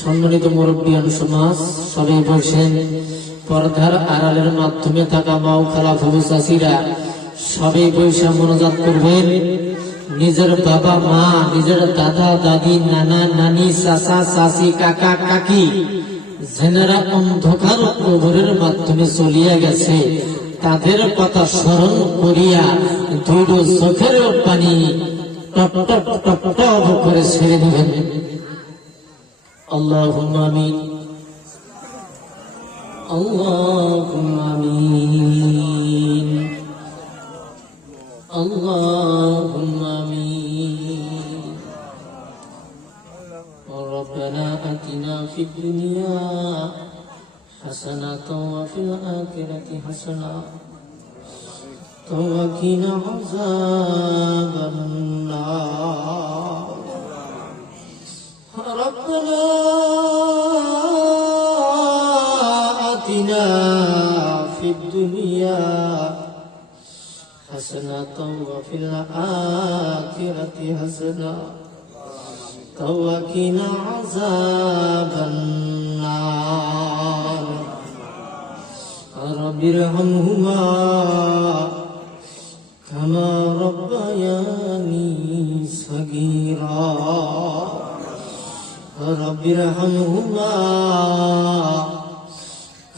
সম্মানিত মুরব্বিয়ান সমাজ, সবাই বসেন। পর্দার আড়ালের মাধ্যমে থাকা মাও খালা ফুফু চাচিরা সবাই বসে মোনাজাত করবেন। নিজের বাবা মা, নিজের দাদা দাদি, নানা নানি, চাচা চাচি, কাকা কাকি যেনারা অন্ধকার কবরের মাধ্যমে চলিয়া গেছে, তাদের কথা স্মরণ করিয়া দুই চোখের পানি টপ টপ টপ টপ করে ছেড়ে দিবেন। আল্লাহুম্মা আমিন, আল্লাহুম্মা আমিন, আল্লাহুম্মা আমিন। রব্বানা আতিনা ফিদ দুনিয়া হাসানাতাও ওয়া ফিল আখিরাতি হাসানাতাও ওয়া কিনা আযাবান নার। ربنا آتنا في الدنيا حسنة وفي الآخرة حسنة وقنا عذاب النار. رب ارحمهما كما ربياني صغيرا. رب ارحمهما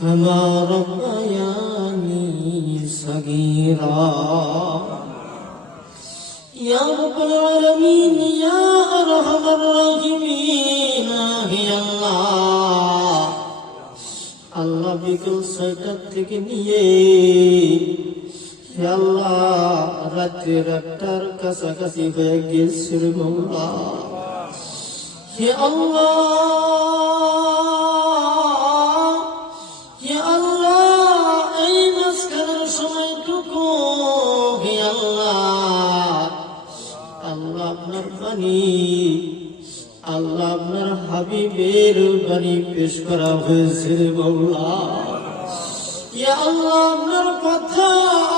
كما ربياني صغيرا. يا رب العالمين يا أرحم الراحمين يا الله. আল্লাহ বিকেল ৬টার থেকে নিয়ে আল্লাহ রাত্রের ১টার কাছাকাছি হয়ে গেছে মওলা। হে আল্লাহ, হে আল্লাহ, এই মাঝখানের সময়টুকু হে আল্লাহ, আল্লাহ আপনার বাণী, আল্লাহ আপনার হাবিবের বাণী পেশ করা হয়েছে মওলা। হে আল্লাহ, আপনার কথা,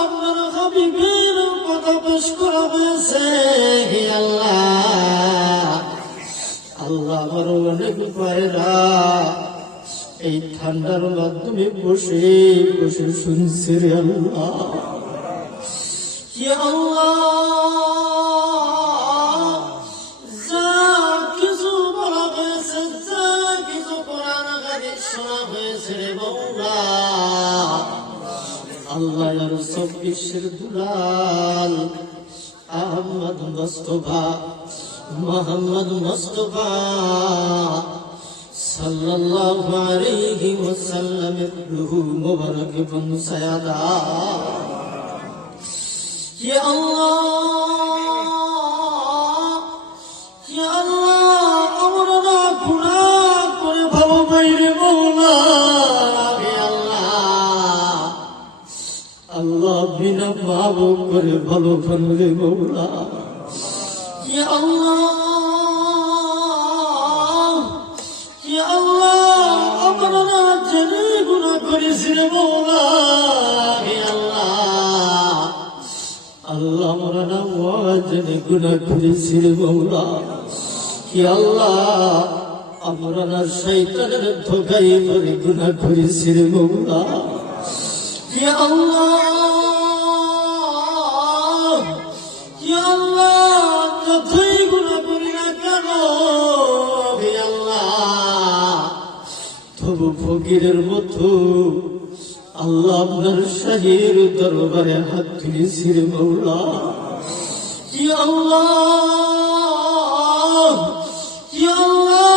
আপনার হাবিবের কথা পেশ করা হয়েছে হে আল্লাহ। আল্লাহ, আমার অনেক ভাইরা এই ঠান্ডার মাধ্যমে বসে বসে শুনছে রে আল্লাহ। হে আল্লাহ, যা কিছু বলা হয়েছে, যা কিছু কোরআন হাদিস শোনা হয়েছে রে মওলা, আল্লাহ আর ২৪ দুলাল আহমদ মুস্তাফা মোহাম্মদ মুস্তাফা সাল্লাল্লাহু আলাইহি ওয়াসাল্লামের রূহ মুবারক পৌঁছায়া দাও। ইয়া আল্লাহ, ইয়া আল্লাহ, আমরা না গুনাহ করে ভালো বাইরে মওলা। ইয়া আল্লাহ, আল্লাহ বিনা পাপ করে ভালো বানলে মওলা। ইয়া আল্লাহ, ইয়া আল্লাহ, আমরা না জেনে গুনাহ করেছি রে মওলা। ইয়া আল্লাহ, আল্লাহ, আমরা না অজেনে গুনাহ করেছি রে মওলা। ইয়া আল্লাহ, আমরা না শয়তানের ধোঁকায় পড়ে গুনাহ করেছি রে মওলা। ইয়া আল্লাহ, ইয়া আল্লাহ, যতই গুনাহ করি না কেন হে আল্লাহ, তবু ফকিরের মতো আল্লাহ আপনার শাহীর দরবারে হাত তুলেছি রে মওলা। ইয়া আল্লাহ, ইয়া আল্লাহ,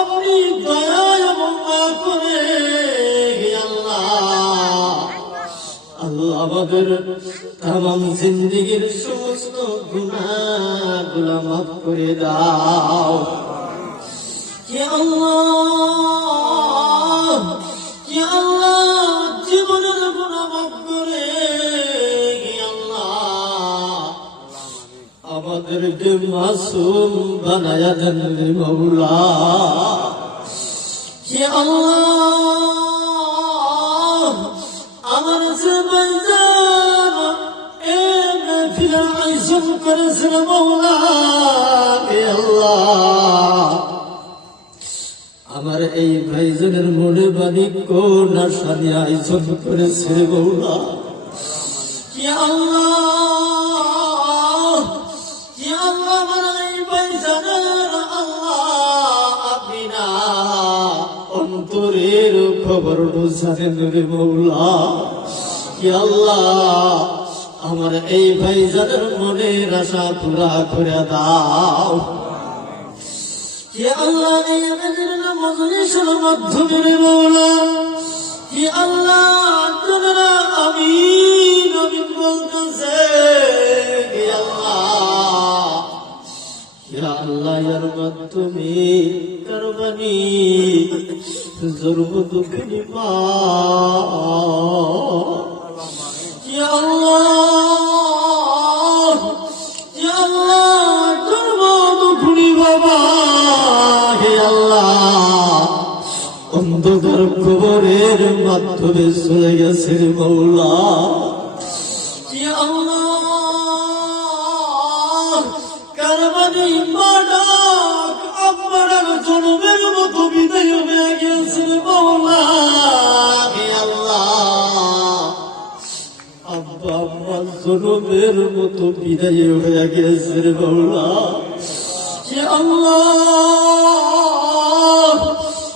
আপনি দয়া এবং মায়া করে হে আল্লাহ, আল্লাহ আমাদের তামাম জিন্দেগীর সমস্ত গুনাহগুলো মাফ করে দাও। ইয়া আল্লাহ, ইয়া আল্লাহ, জীবনের গুনাহ মাফ করে ইয়া আল্লাহ আমাদেরকে মাসুম বানায়া দেন রে মওলা। ইয়া আল্লাহ, আমার জীবন এ মেহফিলের আয়োজন করেছেন মওলা। ইয়া আল্লাহ, আমার এই ভাইজানের মনে বাণী কোন আশা নিয়ে আয়োজন করেছে মৌলা। কি আল্লাহ, কি আল্লাহ, আমার এই ভাইজানের আল্লাহ আপনি না অন্তরের খবর জানেন রে মৌলা। কি আল্লাহ, আমার এই ভাইজানের মনের আশা পুরা করে দাও। কি আল্লাহ, এই আমাদের মজলিসের মাধ্যমে রে মৌলা, কি আল্লাহ তোমরা আমিন আমিন বলতেছে। কি আল্লাহ, কি আল্লাহ, এর মাধ্যমে কারবানি জন্ম দুঃখিনী মা। কি আল্লাহ, কি আল্লাহ, জন্ম দুঃখিনী বাবা। হে আল্লাহ, অন্ধকার খবরের মাধ্যমে চলে গেছে মৌলা। কি আল্লাহ, কারবানি মাডাক আমার জন্মের মতো বিদায় হয়ে গেছে মৌলা। হে আল্লাহ, আব্বা আমার জন্মের মতো বিদায় হয়ে গেছে মৌলা। কি আল্লাহ,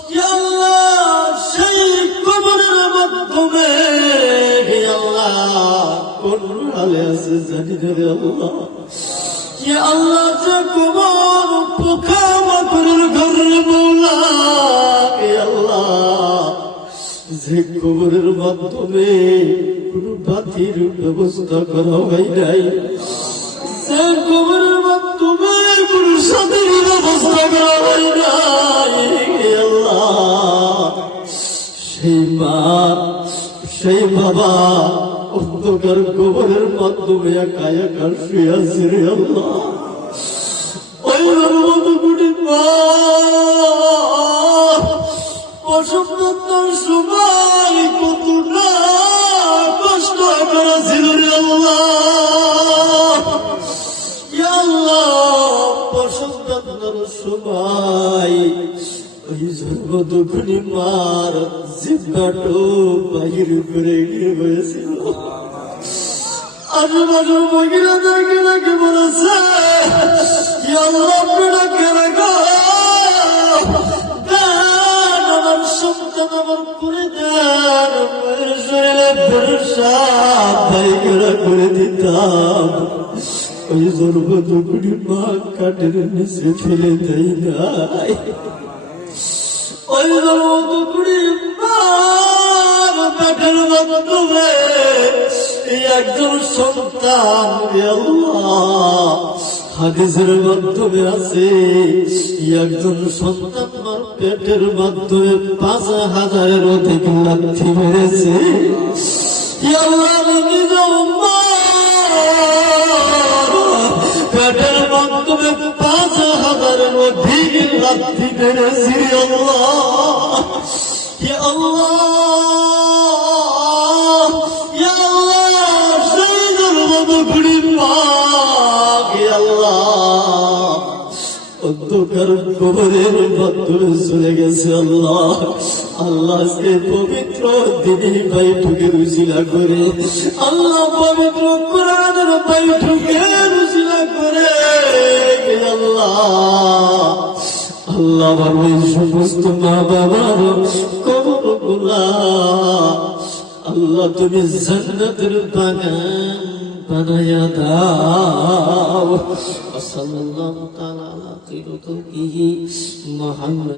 কি আল্লাহ, সেই কবরের মাধ্যমে হে আল্লাহ কোন হালে আছে জানি না রে আল্লাহ। কি আল্লাহ, যে কবর পোকা মাকড়ের ঘর মৌলা। হে আল্লাহ, যে কবরের মাধ্যমে কোন বাতির ব্যবস্থা করা হয় নাই, যে কবরের মাধ্যমে কোন সাথীর ব্যবস্থা করা হয় নাই। হে আল্লাহ, সেই মা সেই বাবা অন্ধকার কবরের মাধ্যমে একা একা শুয়ে আছে রে আল্লাহ। ওই মতো গুটি মা অসম্পূর্ণ সময় কত না কষ্ট করেছিল রে আল্লাহ। ইয়া আল্লাহ, অসম্পূর্ণ সময় ওই জন্মদুঃখিনী মার জিব্বাটো বাহির করে গিয়ে হয়েছিল। আজুবাজুর মহিলা দেখে দেখে বলেছে, আমার সন্তান আমার করে দেন, শরীরে ভরসা ভাইকেরা করে দিতাম। ওই জন্মদুঃখিনী মা কাঠের নিচে ফেলে দেয় নাই। ওই জন্মদুঃখিনী মার কাঠের মাধ্যমে একজন সন্তান আল্লাহ হাদিসের মাধ্যমে আছে, একজন সন্তান মার পেটের মাধ্যমে ৫,০০০-এর অধিক লাথি মেরেছে। পেটের মাধ্যমে ৫,০০০-এর অধিক লাথি মেরেছি আল্লাহ। অন্ধকার কবরের মাধ্যমে চলে গেছে আল্লাহ। আল্লাহ সে পবিত্র দিনী ভাই ঢুকে রুজিলা করে, আল্লাহ পবিত্র কোরআনের ভাই ঢুকে রুজিলা করে। আল্লাহ আল্লাহ ওই সমস্ত মা বাবার কবর গুলা আল্লাহ তুমি জান্নাতের বাগান বানায়া দাও। সাল্লাল্লাহু তাআলা আলা খায়রি খালকিহি মুহাম্মদ।